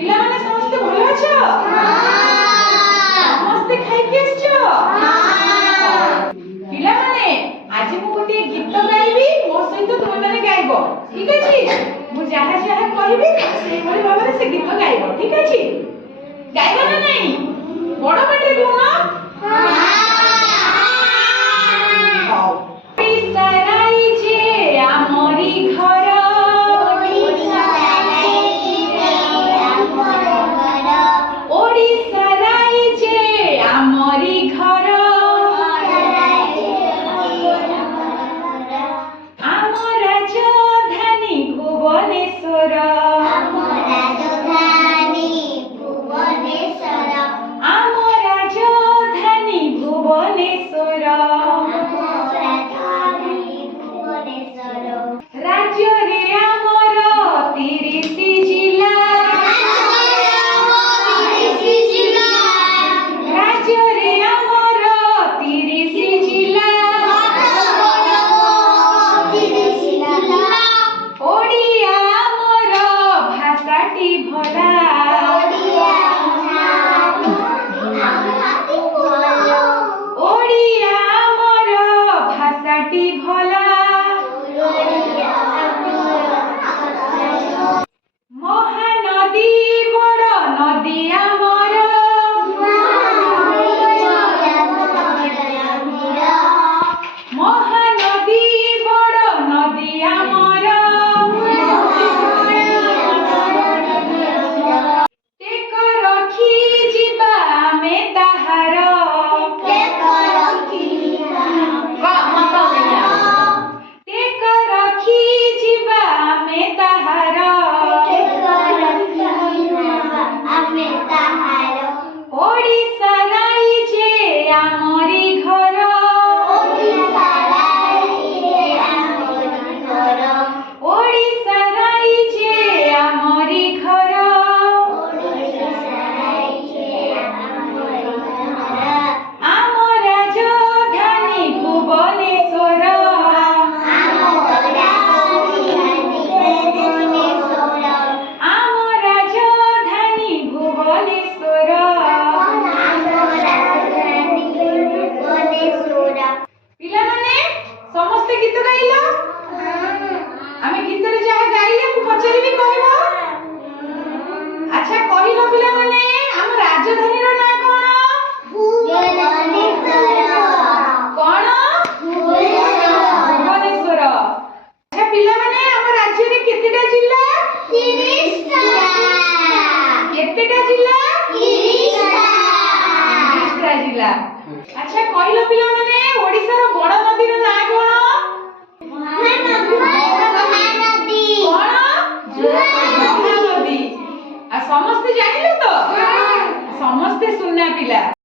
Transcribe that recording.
पिला माने समस्त भलो अछो समस्त खाई के आछो पिला माने आज मु गोटे गीत गाइबी मो सहित तुम माने गाइबो ठीक अछि मु जहा जहा कहबी से भली भाबरे से गीत गाइबो ठीक अछि गाइबो ना नहीं बड़ पाटे कोना हां पिसराई जे आमरी घर अच्छा कहलो पिला माने ओडिसा रो बड़ नदी रो ना कोन महानदी महानदी आ समस्त जानिले तो समस्त सुनना पिला।